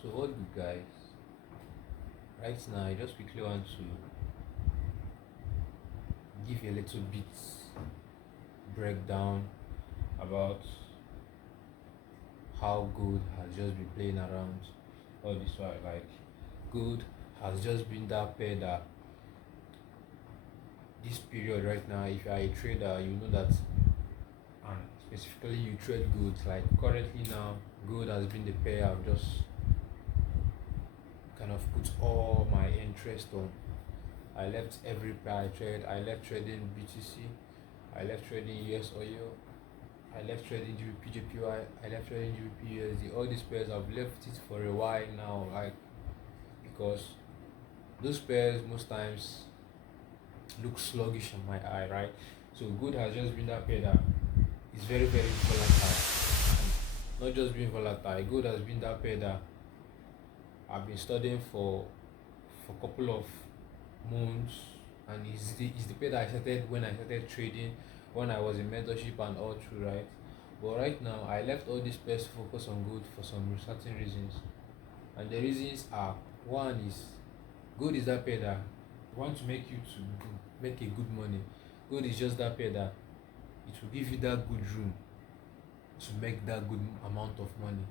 So what good guys? Right now I just quickly want to give you a little bit breakdown about how good has just been playing around all this while. Like good has just been that pair that this period right now, if you are a trader, you know that, and specifically you trade goods. Like currently now, good has been the pair I've just kind of put all my interest on. I left every pair I trade. I left trading BTC. I left trading US oil. I left trading GBP JPY. I left trading GBP USD. All these pairs I've left it for a while now, like because those pairs most times look sluggish on my eye, right? So good has just been that pair that is very very volatile. And not just being volatile, good has been that pair that I've been studying for a couple of months, and is the pair that I started when I started trading, when I was in mentorship and all through, right? But right now I left all these pairs to focus on good for some certain reasons, and the reasons are: one is good is that pair that want to make you to make a good money. Good is just that pair that it will give you that good room to make that good amount of money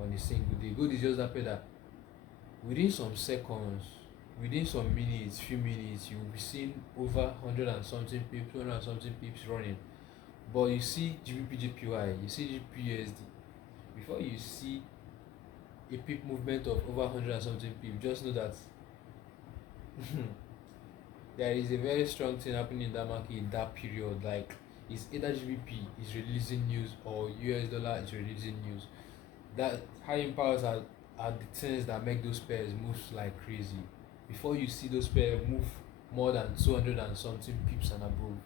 on a single day. Good is just that pair that within some seconds, within some minutes, few minutes, you will be seeing over 100 and something pips, 200 and something pips running. But you see GBP JPY, you see GBP USD, before you see a pip movement of over 100 and something pips, just know that there is a very strong thing happening in that market in that period. Like it's either GBP is releasing news or US dollar is releasing news. That high impulse are the things that make those pairs move like crazy. Before you see those pairs move more than 200 and something pips and above,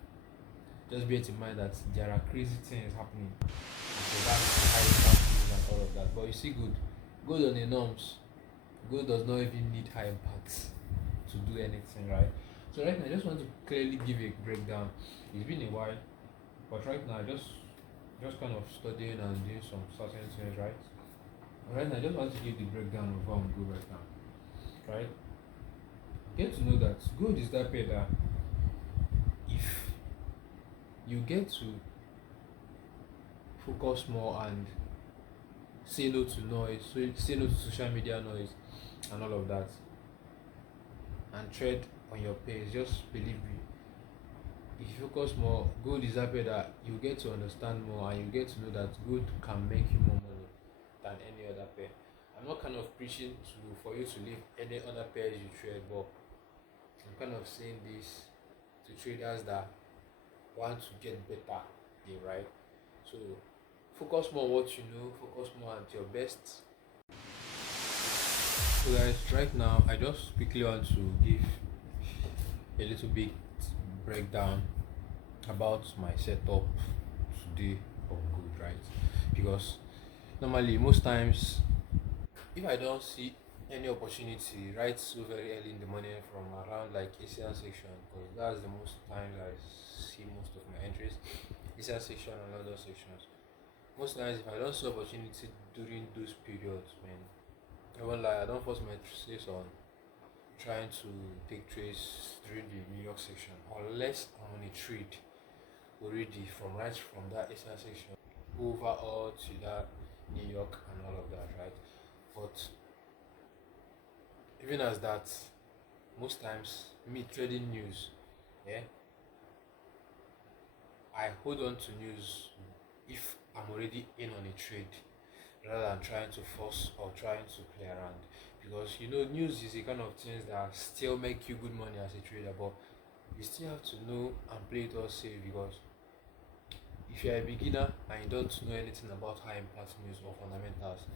just bear in mind that there are crazy things happening. So that's the high impact news and all of that. But you see good on the norms. Good does not even need high impact to do anything, right? So right now I just want to clearly give a breakdown. It's been a while, but right now just kind of studying and doing some certain things, right? Right now I just want to give the breakdown of how I'm good right now. Right? Get to know that good is that pair that if you get to focus more and say no to noise, so say no to social media noise and all of that, and tread on your pace, just believe me. If you focus more, good is that pair that you get to understand more and you get to know that good can make you more money than any other pair. I'm not kind of preaching to for you to leave any other pairs you trade, but I'm kind of saying this to traders that want to get better, right? So focus more on what you know, focus more at your best. So guys, right now I just quickly want to give a little bit breakdown about my setup today of good, right? Because normally most times if I don't see any opportunity right so very early in the morning from around like ASEAN section, because that's the most times I see most of my entries, ASEAN section and other sections. Most times if I don't see opportunity during those periods, man, I won't lie, I don't force my trace on trying to take trades during the New York section unless I'm on a trade already from that ASEAN section over all to that New York and all of that, right? But even as that, most times me trading news, yeah, I hold on to news if I'm already in on a trade rather than trying to force or trying to play around, because you know news is a kind of things that still make you good money as a trader, but you still have to know and play it all safe, because if you're a beginner and you don't know anything about high impact news or fundamentals,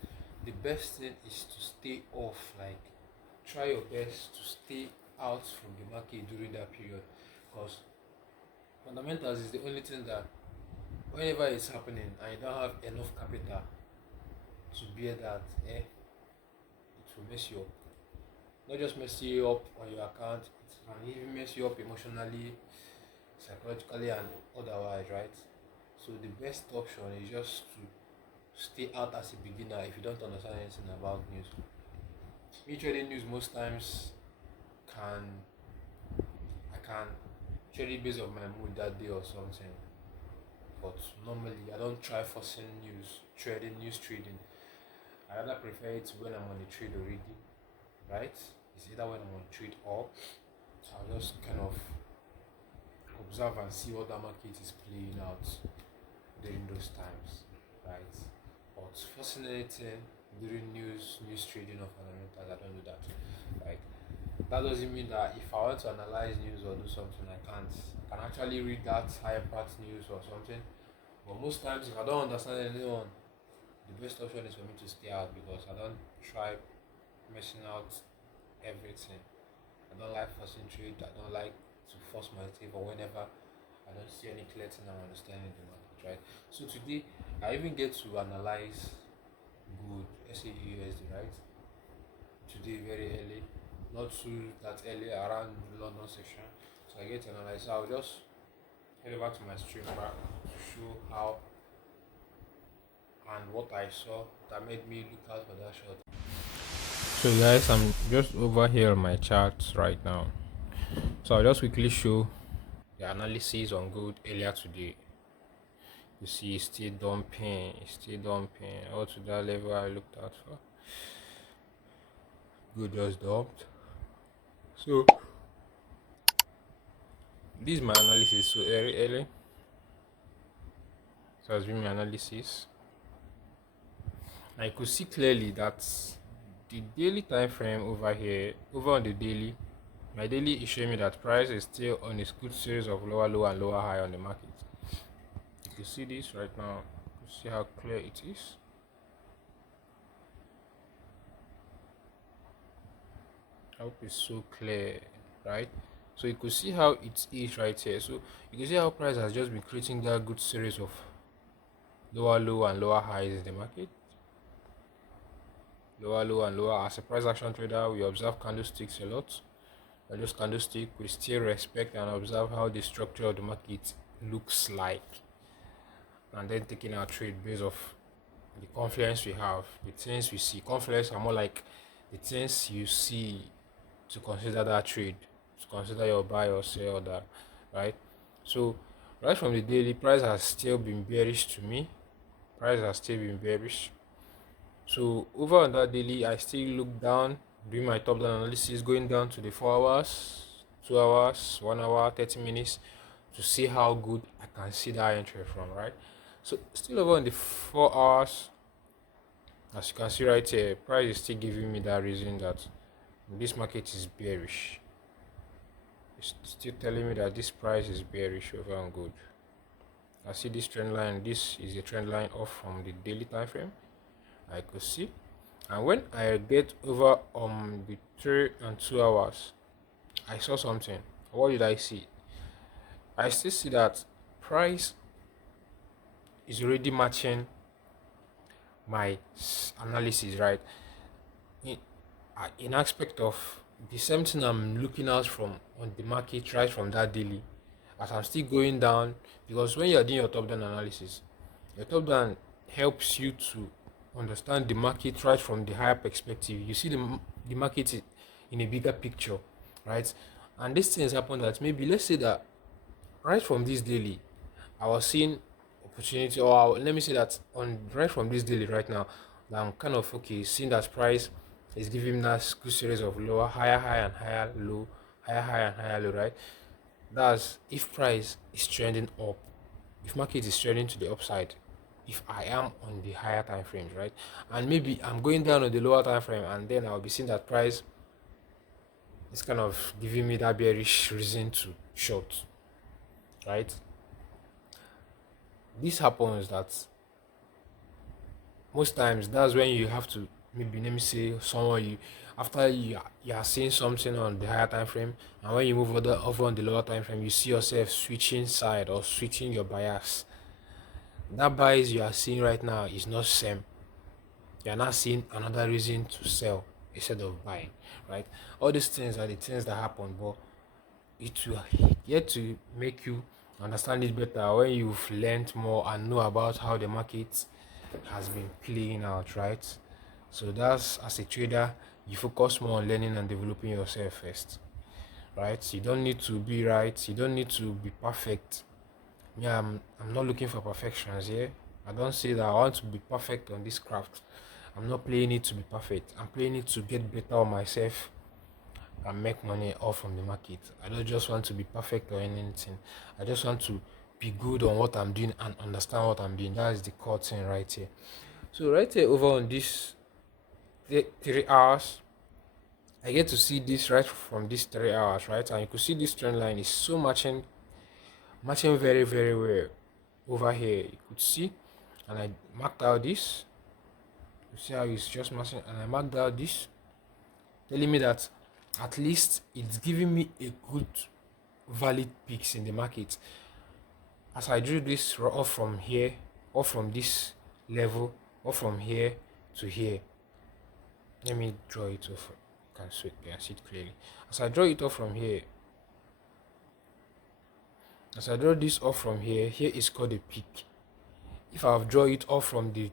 the best thing is to stay off. Like try your best to stay out from the market during that period, because fundamentals is the only thing that whenever it's happening and you don't have enough capital to bear that, it will mess you up. Not just mess you up on your account, it can even mess you up emotionally, psychologically and otherwise, right? So the best option is just to stay out as a beginner if you don't understand anything about news. Me trading news most times can I can trade it based on my mood that day or something. But normally I don't try forcing news trading. I rather prefer it when I'm on a trade already, right? It's either when I'm on trade or I'll just kind of observe and see what the market is playing out during those times, right? But forcing anything during news trading or fundamentals, I don't do that. Like that doesn't mean that if I want to analyze news or do something, I can't. I can actually read that higher part news or something. But most times, if I don't understand anyone, the best option is for me to stay out because I don't try messing out everything. I don't like forcing trade. I don't like to force myself or whenever I don't see any clear thing I'm understanding the market, right? So today I even get to analyze good SAUSD, right? Today very early, not too that early around the London section. So I get to analyze. So I'll just head over to my stream back to show how and what I saw that made me look out for that shot. So guys, I'm just over here on my charts right now. So I'll just quickly show the analysis on gold earlier today. You see it's still dumping, all to that level I looked at for. Gold just dumped. So this is my analysis. So early. So has been my analysis. I could see clearly that the daily time frame over here, over on the daily, my daily is showing me that price is still on a good series of lower low and lower high on the market. You can see this right now. You can see how clear it is. I hope it's so clear, right? So you could see how it is right here. So you can see how price has just been creating that good series of lower low and lower highs in the market. Lower low and lower. As a price action trader, we observe candlesticks a lot. And those candlestick, we still respect and observe how the structure of the market looks like, and then taking our trade based off the confluence we have, the things we see. Confluence are more like the things you see to consider that trade, to consider your buy or sell or that, right? So right from the daily, price has still been bearish to me. Price has still been bearish. So over on that daily, I still look down, doing my top down analysis, going down to the 4 hours, 2 hours, 1 hour, 30 minutes to see how good I can see that entry from, right? So still over on the 4 hours, as you can see right here, price is still giving me that reason that this market is bearish. It's still telling me that this price is bearish over on gold. I see this trend line. This is a trend line off from the daily time frame. I could see, and when I get over on the 3 and 2 hours, I saw something. What did I see? I still see that price is already matching my analysis, right? In aspect of the same thing I'm looking out from on the market right from that daily, as I'm still going down, because when you're doing your top down analysis, your top down helps you to understand the market right from the higher perspective. You see the market in a bigger picture, right? And this things happen that maybe let's say that right from this daily, I was seeing opportunity, or let me say that on right from this daily right now, I'm kind of okay seeing that price is giving us good series of lower, higher high and higher low, higher high and higher low, right? That's if price is trending up, if market is trending to the upside, if I am on the higher time frames, right? And maybe I'm going down on the lower time frame, and then I'll be seeing that price is kind of giving me that bearish reason to short, right? This happens that most times that's when you have to, maybe let me say someone you, after you are seeing something on the higher time frame, and when you move over on the lower time frame, you see yourself switching side or switching your bias. That bias you are seeing right now is not same. You are not seeing another reason to sell instead of buying, right? All these things are the things that happen, but it will get to make you understand it better when you've learned more and know about how the market has been playing out, right? So that's, as a trader, you focus more on learning and developing yourself first, right? You don't need to be right, you don't need to be perfect. Yeah, I'm not looking for perfections here. I don't say that I want to be perfect on this craft. I'm not playing it to be perfect. I'm playing it to get better on myself and make money off from the market. I don't just want to be perfect or anything. I just want to be good on what I'm doing and understand what I'm doing. That is the core thing right here. So right here over on this 3 hours, I get to see this right from these 3 hours, right? And you could see this trend line is so matching very, very well over here. You could see, and I marked out this. You see how it's just matching, and I marked out this, telling me that at least it's giving me a good valid peaks in the market. As I drew this off from here, off from this level, off from here to here. Let me draw it off. You can see it clearly. As I draw it off from here, as I draw this off from here, here is called a peak. If I've drawn it off from the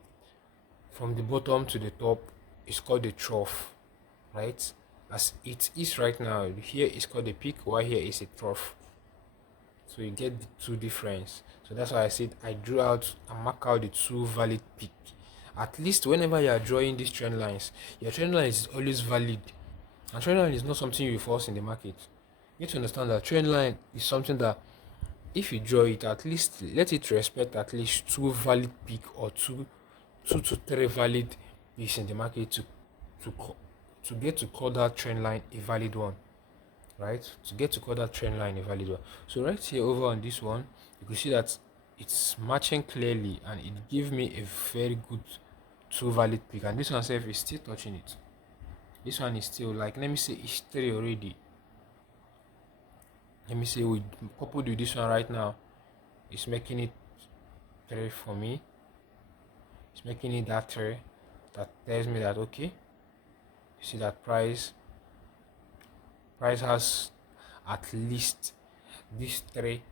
bottom to the top, it's called a trough, right? As it is right now, here is called a peak, while here is a trough. So you get the two difference. So that's why I said I drew out and mark out the two valid peak. At least whenever you are drawing these trend lines, your trend line is always valid. And trend line is not something you force in the market. You need to understand that trend line is something that if you draw it, at least let it respect at least two valid peak or two to three valid peaks in the market to get to call that trend line a valid one, right? To get to call that trend line a valid one. So right here over on this one, you can see that it's matching clearly and it gave me a very good two valid peak, and this one self is still touching it. This one is still, like, let me say it's 3 already. Let me say we coupled with this one right now, it's making it 3 for me. It's making it that 3. That tells me that okay, you see that price has at least these 3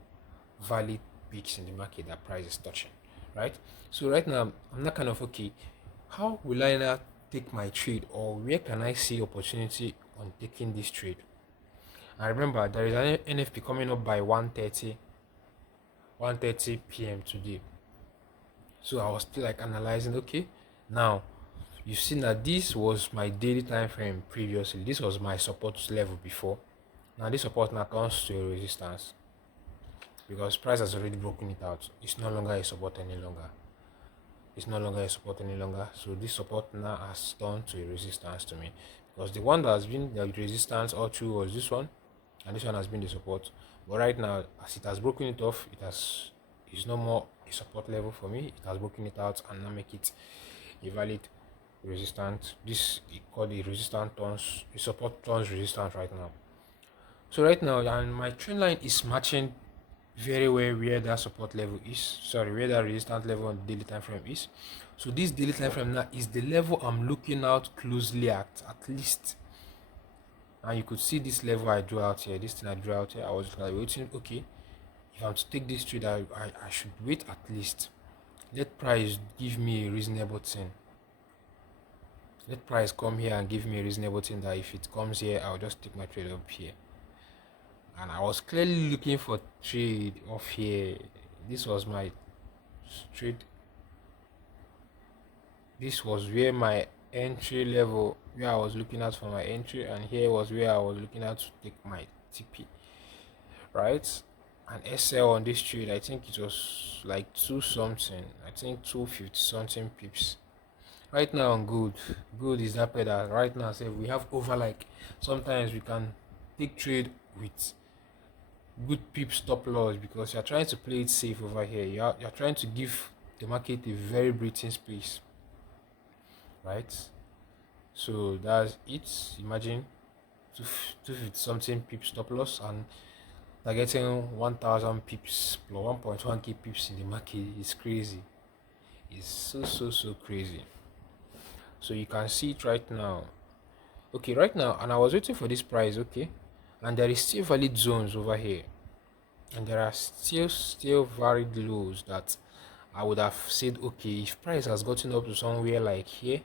valid peaks in the market that price is touching, right? So right now I'm not kind of okay, how will I now take my trade, or where can I see opportunity on taking this trade? And remember, there is an NFP coming up by 1:30 p.m. today. So I was still like analyzing, okay, now you've seen that this was my daily time frame previously. This was my support level before. Now this support now turns to a resistance because price has already broken it out. It's no longer a support any longer. So this support now has turned to a resistance to me, because the one that has been the resistance all through was this one, and this one has been the support. But right now, as it has broken it off, it's no more a support level for me. It has broken it out and now make it a valid resistance. This is called a resistance turns, a support turns resistance right now. So right now, and my trend line is matching very well where that support level is, where that resistance level on the daily time frame is. So this daily time frame now is the level I'm looking out closely at least. And you could see this level I drew out here, this thing I drew out here. I was like waiting, okay, if I'm to take this trade, I should wait at least. Let price give me a reasonable thing. Let price come here and give me a reasonable thing that if it comes here, I'll just take my trade up here. And I was clearly looking for trade off here. This was my trade. This was where my entry level, where I was looking at for my entry, and here was where I was looking at to take my TP, right? And SL on this trade, I think it was like 2 something, I think 250 something pips. Right now on good is that that right now, say we have over, like, sometimes we can take trade with good pip stop loss because you're trying to play it safe over here. You're trying to give the market a very breathing space, right? So that's it. Imagine 250 something pip stop loss, and they're getting 1000 pips plus 1.1k pips in the market. Is crazy. It's so crazy. So you can see it right now. Okay, right now, and I was waiting for this price, okay, and there is still valid zones over here, and there are still varied lows that I would have said, okay, if price has gotten up to somewhere like here,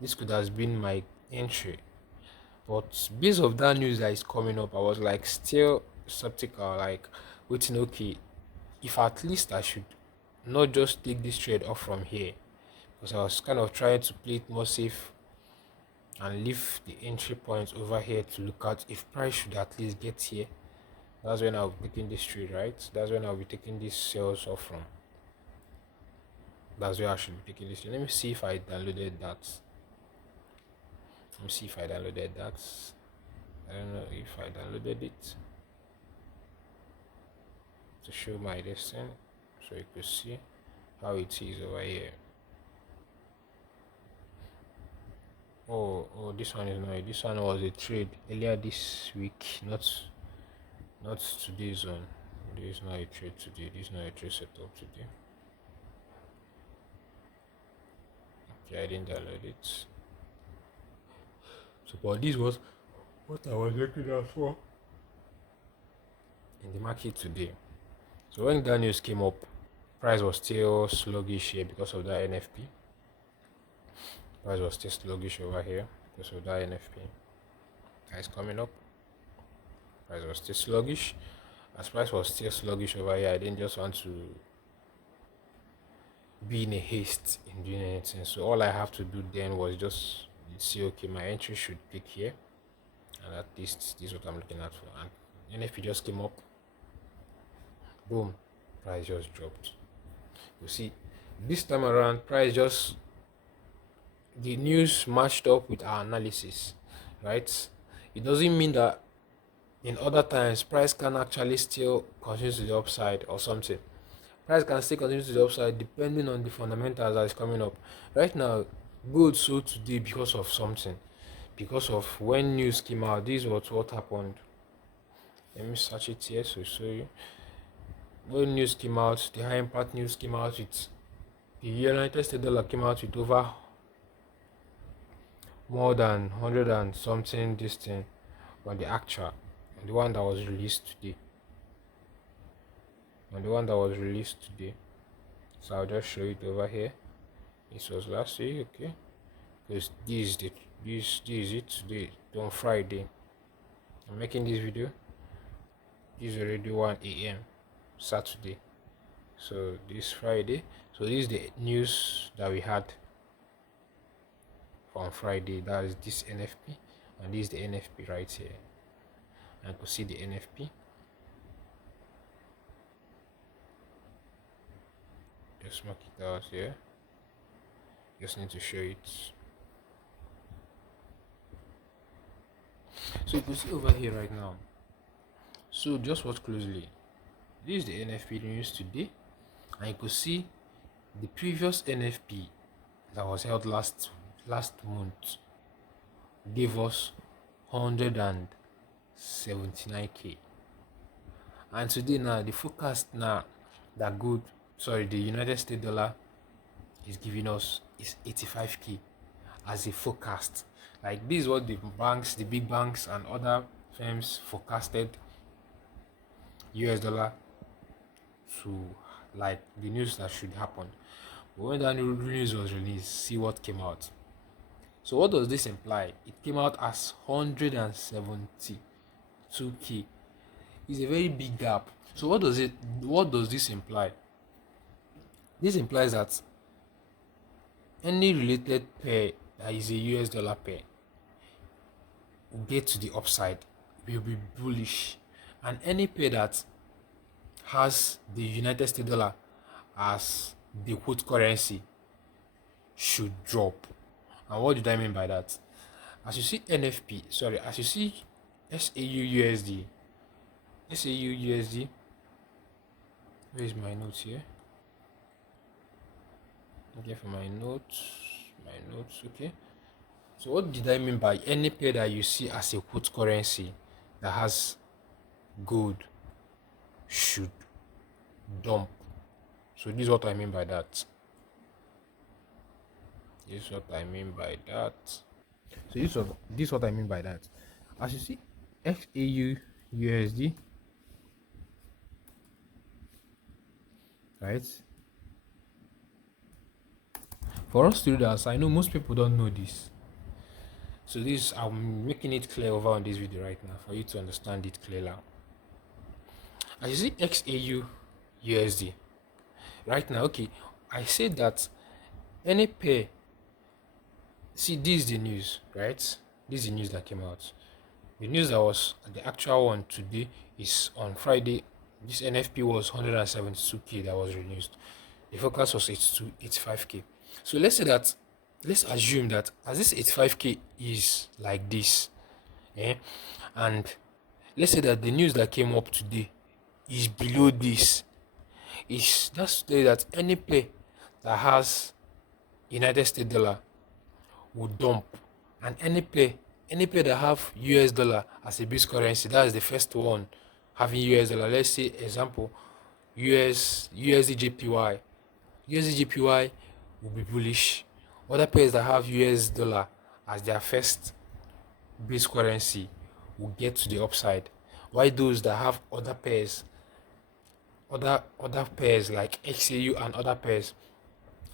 this could have been my entry. But based of that news that is coming up, I was like still skeptical, like waiting, okay, if at least I should not just take this trade off from here, because I was kind of trying to play it more safe and leave the entry points over here to look at if price should at least get here. That's when I'll be taking this trade, right? That's when I'll be taking these sales off from. That's where I should be taking this trade. Let me see if I downloaded that. Let me see if I downloaded that. I don't know if I downloaded it to show my destin, so you could see how it is over here. Oh, this one is not. This one was a trade earlier this week, not today's one. This is not a trade today. This is not a trade setup today. Okay, I didn't download it. So, but this was what I was looking at for in the market today. So when that news came up, price was still sluggish here because of that NFP. Price was still sluggish over here because of that NFP. That is coming up. Price was still sluggish. As price was still sluggish over here, I didn't just want to be in a haste in doing anything. So all I have to do then was just see, okay, my entry should pick here, and at least this is what I'm looking at for. And NFP just came up, boom, price just dropped. You see, this time around, price just, the news matched up with our analysis, right? It doesn't mean that in other times price can actually still continue to the upside or something. Price can still continue to the upside depending on the fundamentals that is coming up. Right now, gold sold today because of something, because of when news came out. This was what happened. Let me search it here so show you. When news came out, the high impact news came out with the United States dollar came out with over more than 100 and something this thing on the actual, on the one that was released today. So I'll just show it over here. This was last week, okay? Because this is it today, on Friday. I'm making this video. This is already 1 a.m. Saturday. So this Friday. So this is the news that we had on Friday. That is this NFP, and this is the NFP right here. And you can see the NFP. Just mark it out here. Just need to show it. So you can see over here right now. So just watch closely. This is the NFP news today, and you could see the previous NFP that was held last month gave us 179k, and today now the forecast now that the United States dollar is giving us is 85k as a forecast. Like this is what the banks, the big banks and other firms forecasted US dollar to, like the news that should happen. But when that news was released, see what came out. So what does this imply? It came out as 172k. It's a very big gap. So what does this imply? This implies that any related pair that is a US dollar pair will get to the upside, will be bullish, and any pair that has the United States dollar as the quote currency should drop. And what did I mean by that? As you see as you see Xauusd, where is my notes here? Okay, for my notes, okay. So what did I mean by any pair that you see as a quote currency that has gold should dump? So this is what I mean by that. So this is what I mean by that. As you see, XAUUSD, right? For us to do that, I know most people don't know this. So this, I'm making it clear over on this video right now for you to understand it clearly. As you see XAU USD right now, okay, I said that any pair, see, this is the news, right? This is the news that came out. The news that was the actual one today is on Friday. This NFP was 172k that was released. The forecast was 85k. So let's assume that as this 85k is like this, eh, and let's say that the news that came up today is below this. Is that's to say that any pair that has United States dollar will dump, and any pair that have US dollar as a base currency, that is the first one having US dollar. Let's say example USD JPY will be bullish. Other pairs that have US dollar as their first base currency will get to the upside. While those that have other pairs like XAU and other pairs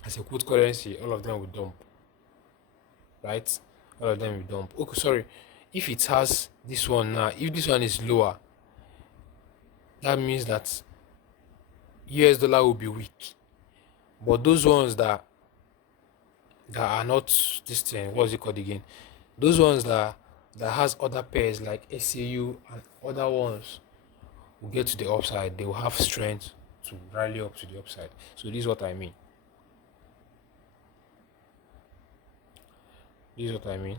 as a quote currency, all of them will dump. Right? All of them will dump. Okay, sorry. If it has this one now, if this one is lower, that means that US dollar will be weak. But those ones that are not this thing, what's it called again? Those ones that has other pairs like SAU and other ones will get to the upside. They will have strength to rally up to the upside. So this is what I mean. This is what I mean.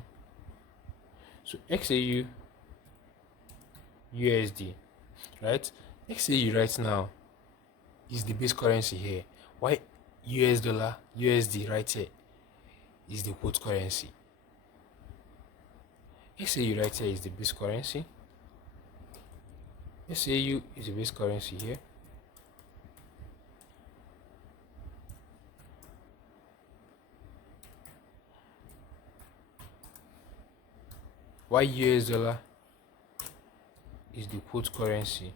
So XAU USD, right? XAU right now is the base currency here. Why US dollar USD right here is the quote currency. XAU right here is the base currency. SAU is the base currency here. Why US dollar is the quote currency.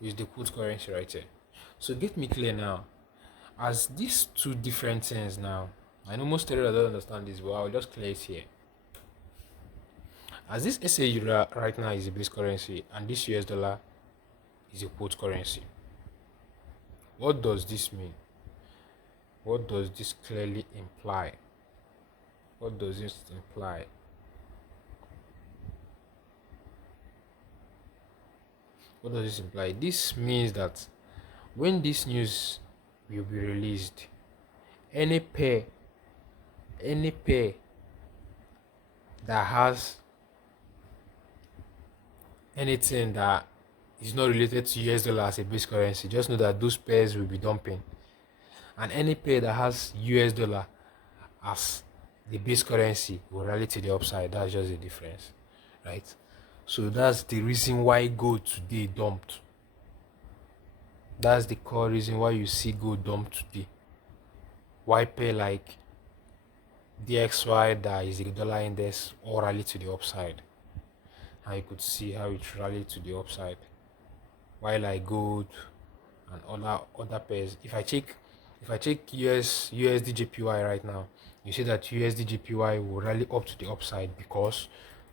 Is the quote currency right here. So get me clear now. As these two different things now, I know most traders don't understand this, but I'll just clear it here. As this SAU right now is the base currency and this US dollar is a quote currency. What does this mean? What does this clearly imply? What does this imply? What does this imply? This means that when this news will be released, any pair that has anything that is not related to US dollar as a base currency, just know that those pairs will be dumping. And any pair that has US dollar as the base currency will rally to the upside. That's just the difference, right? So that's the reason why gold today dumped. That's the core reason why you see gold dump today. Why pair like DXY, that is the dollar index, or rally to the upside. And you could see how it rallied to the upside. While like gold and other pairs, if I check USD JPY right now, you see that USD JPY will rally up to the upside because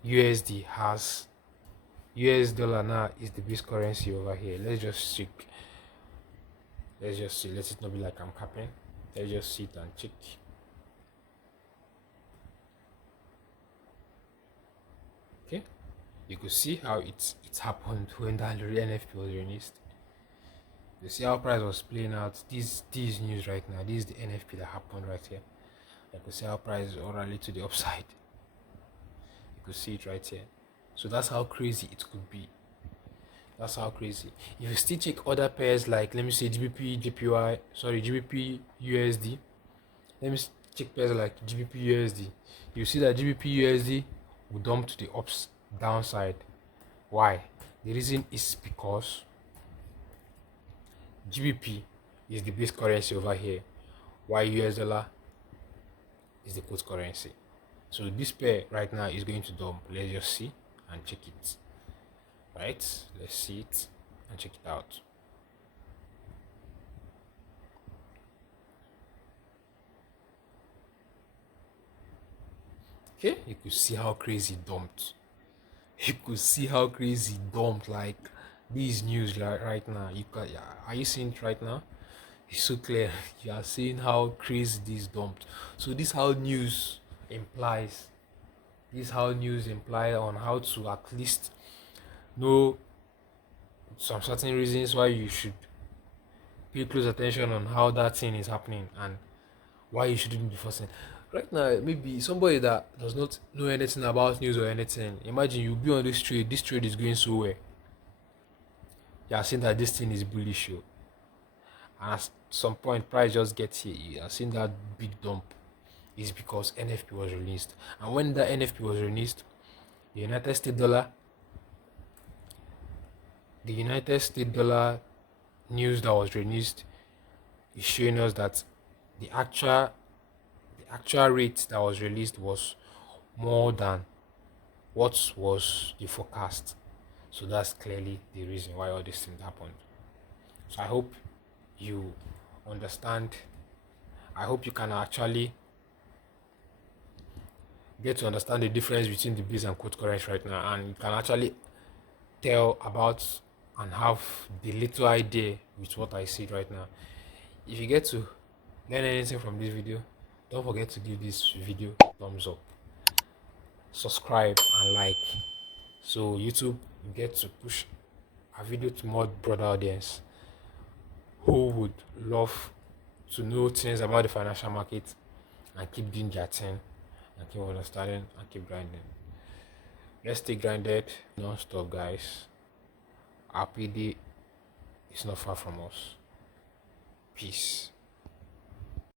USD has US dollar now is the base currency over here. Let's just check. Let's just see. Let it not be like I'm capping. Let's just sit and check. Okay, you could see how it happened when the NFP was released. You see how price was playing out. This news right now. This is the NFP that happened right here. You could see how price rally to the upside. You could see it right here. So that's how crazy it could be. That's how crazy. If you still check other pairs like, let me say GBP USD. Let me check pairs like GBP USD. You see that GBP USD will dump to the downside. Why? The reason is because GBP is the base currency over here, while US dollar is the quote currency. So this pair right now is going to dump. Let's just see and check it. Right? Let's see it and check it out. Okay, you could see how crazy it dumped. You could see how crazy it dumped. Like this news right now. You can, are you seeing it right now? It's so clear. You are seeing how crazy this dumped. So this how news implies. This how news imply on how to at least know some certain reasons why you should pay close attention on how that thing is happening and why you shouldn't be forcing. Right now, maybe somebody that does not know anything about news or anything, imagine you be on this trade is going so well. You are seeing that this thing is bullish, and at some point, price just gets here. You are seeing that big dump is because NFP was released, and when that NFP was released, the United States dollar, the United States dollar news that was released is showing us that the actual rate that was released was more than what was the forecast. So that's clearly the reason why all these things happened. So I hope you understand. I hope you can actually get to understand the difference between the base and quote currency right now, and you can actually tell about and have the little idea with what I see right now. If you get to learn anything from this video, don't forget to give this video a thumbs up, subscribe and like, so YouTube get to push a video to more broader audience who would love to know things about the financial market and keep doing their thing and keep understanding and keep grinding. Let's stay grinded non-stop, guys. Our PD is not far from us. Peace.